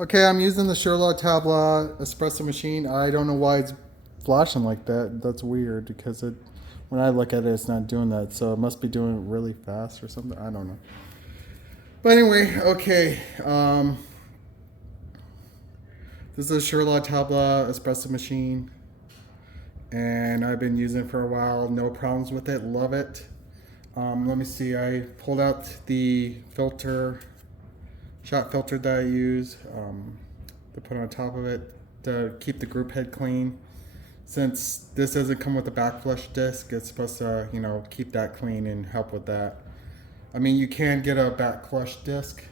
Okay, I'm using the Sherlock Tabla espresso machine. I don't know why it's flashing like that. That's weird because when I look at it, it's not doing that. So it must be doing it really fast or something. I don't know. But anyway, okay. This is a Sherlock Tabla espresso machine, and I've been using it for a while. No problems with it. Love it. Let me see. I pulled out the filter, shot filter that I use to put on top of it to keep the group head clean. Since this doesn't come with a back flush disc, it's supposed to, keep that clean and help with that. I mean, you can get a back flush disc.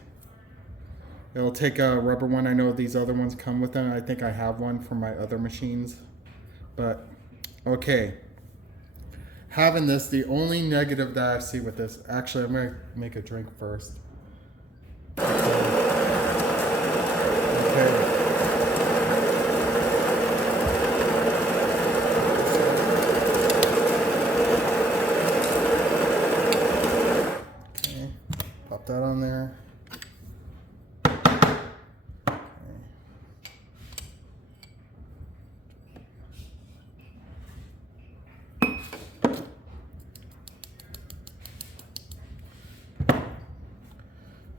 It'll take a rubber one. I know these other ones come with them. I think I have one for my other machines. But, okay. Having this, the only negative that I see with this, actually, I'm going to make a drink first. Okay. Pop that on there.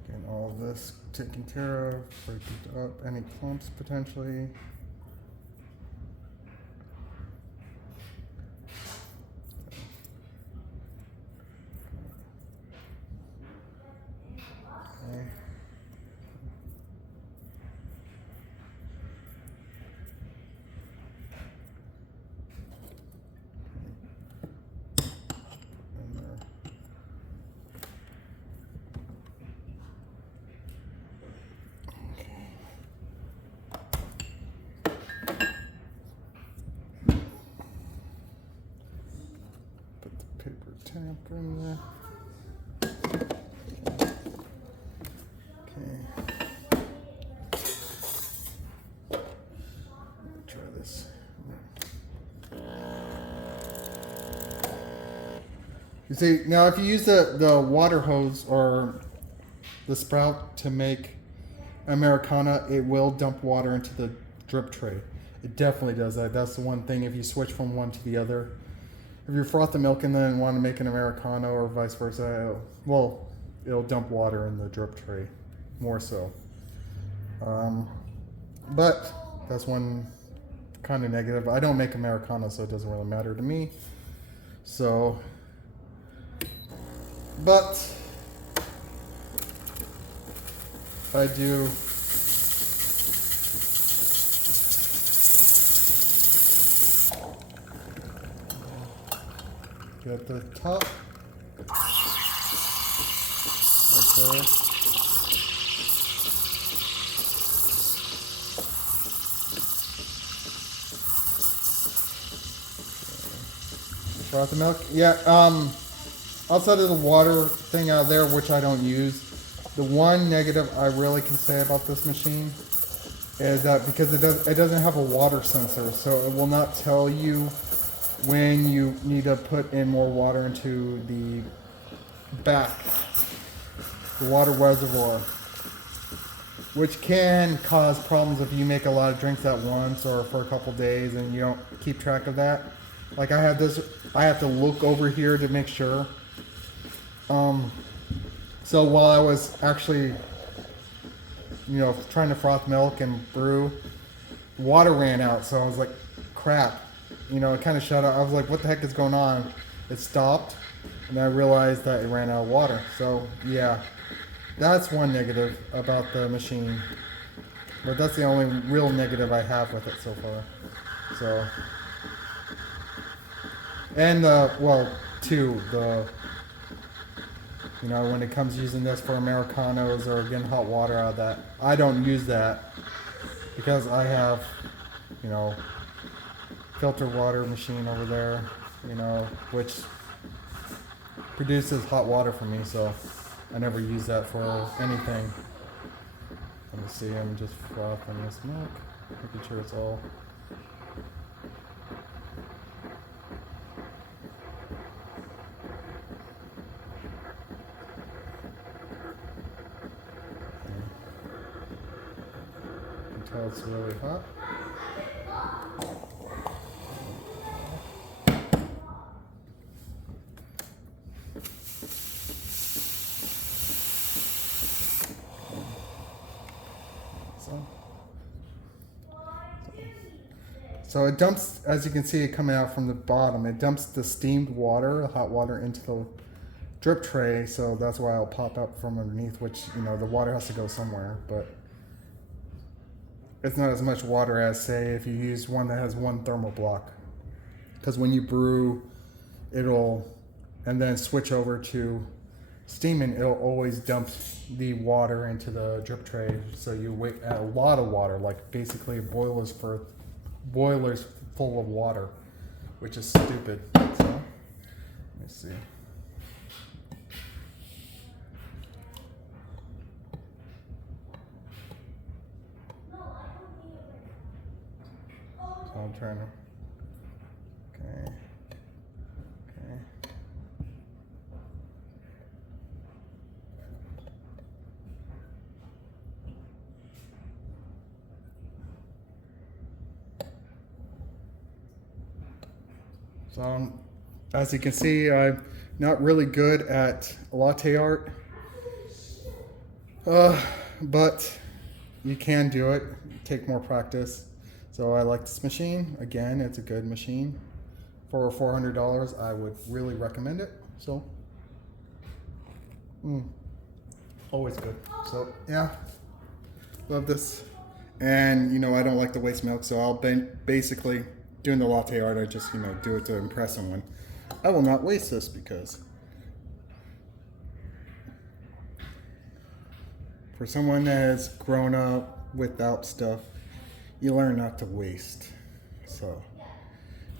Getting all of this taken care of, break it up, any clumps potentially. Okay. Paper tamper in there. Okay. Try this. You see, now if you use the water hose or the sprout to make Americana, it will dump water into the drip tray. It definitely does that. That's the one thing if you switch from one to the other. If you froth the milk and then want to make an Americano or vice versa, it'll dump water in the drip tray, more so. But that's one kind of negative. I don't make Americano, so it doesn't really matter to me. So, but I do. Get the top. Okay. Froth the milk. Yeah. Outside of the water thing out there, which I don't use, the one negative I really can say about this machine is that because it doesn't have a water sensor, so it will not tell you when you need to put in more water into the back, the water reservoir, which can cause problems if you make a lot of drinks at once or for a couple days and you don't keep track of that. Like I have to look over here to make sure. So while I was actually, trying to froth milk and brew, water ran out. So I was like, crap. It kind of shut off. I was like, what the heck is going on? It stopped, and I realized that it ran out of water. So, yeah, that's one negative about the machine. But that's the only real negative I have with it so far. So, and, when it comes to using this for Americanos or getting hot water out of that, I don't use that because I have, filter water machine over there, which produces hot water for me, so I never use that for anything. Let me see, I'm just frothing this milk, making sure it's all. until it's really hot. So it dumps, as you can see it coming out from the bottom, it dumps the steamed water, hot water, into the drip tray, so that's why it'll pop up from underneath, which, you know, the water has to go somewhere, but it's not as much water as, say, if you use one that has one thermal block. Because when you brew, it'll, and then switch over to steaming, it'll always dump the water into the drip tray, so you wait a lot of water, like basically boilers full of water, which is stupid. So let me see. So I'm trying to, okay. So as you can see, I'm not really good at latte art, but you can do it. Take more practice. So I like this machine. Again, it's a good machine. For $400, I would really recommend it. So, always good. So yeah, love this. And you know, I don't like to waste milk, so I'll basically, doing the latte art, I just, you know, do it to impress someone. I will not waste this because for someone that has grown up without stuff, you learn not to waste. So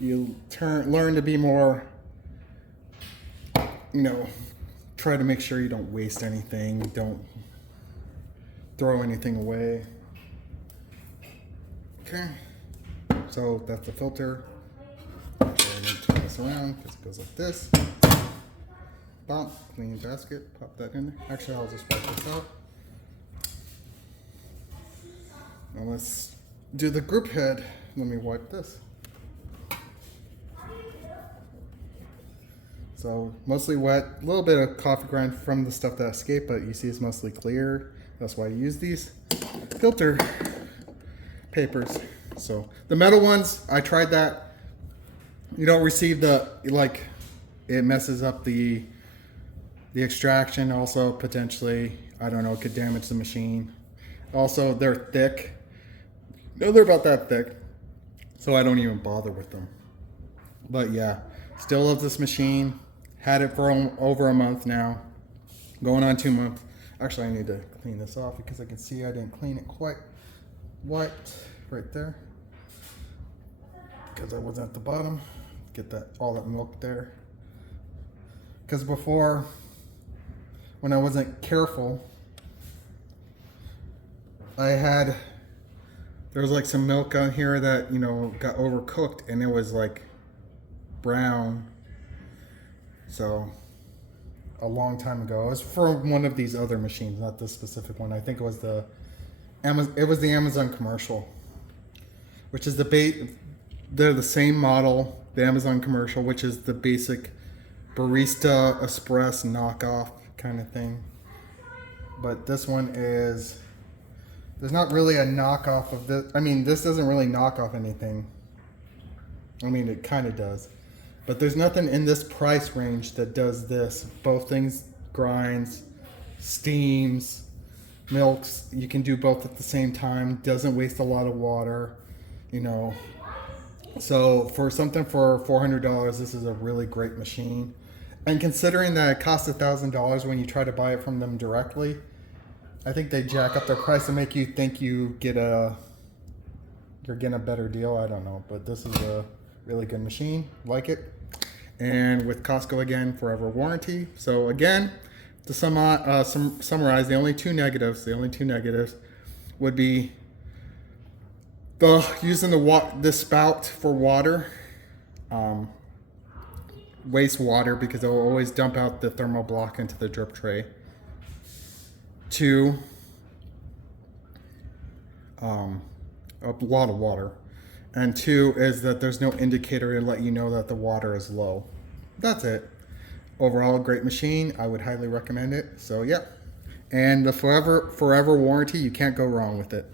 you learn to be more, you know, try to make sure you don't waste anything, don't throw anything away. Okay. So that's the filter. So I'm going to turn this around because it goes like this. Bump, clean basket, pop that in there. Actually, I'll just wipe this out. Now let's do the group head. Let me wipe this. So mostly wet, a little bit of coffee grind from the stuff that escaped, but you see it's mostly clear. That's why I use these filter papers. So the metal ones, I tried that. You don't receive the, like, it messes up the extraction. Also potentially, I don't know, it could damage the machine. Also, they're thick. No, they're about that thick. So I don't even bother with them. But yeah, still love this machine. Had it for over a month now. Going on 2 months. Actually, I need to clean this off because I can see I didn't clean it quite right there. Because I was at the bottom. Get that, all that milk there. Because before, when I wasn't careful, there was like some milk on here that, you know, got overcooked and it was like brown. So a long time ago, it was for one of these other machines, not this specific one. I think it was the Amazon commercial, which is they're the same model, the Amazon commercial, which is the basic barista espresso knockoff kind of thing. But this one there's not really a knockoff of this. I mean, this doesn't really knock off anything. I mean, it kind of does. But there's nothing in this price range that does this. Both things grinds, steams, milks. You can do both at the same time. Doesn't waste a lot of water, you know. So for something for $400, this is a really great machine. And considering that it costs $1,000 when you try to buy it from them directly, I think they jack up their price to make you think you're getting a better deal. I don't know, but this is a really good machine. Like it. And with Costco, again, forever warranty. So again, to summarize, the only two negatives would be using the spout for water, waste water because it will always dump out the thermal block into the drip tray. 2, a lot of water. And two is that there's no indicator to let you know that the water is low. That's it. Overall, a great machine. I would highly recommend it. So yeah. And the forever warranty, you can't go wrong with it.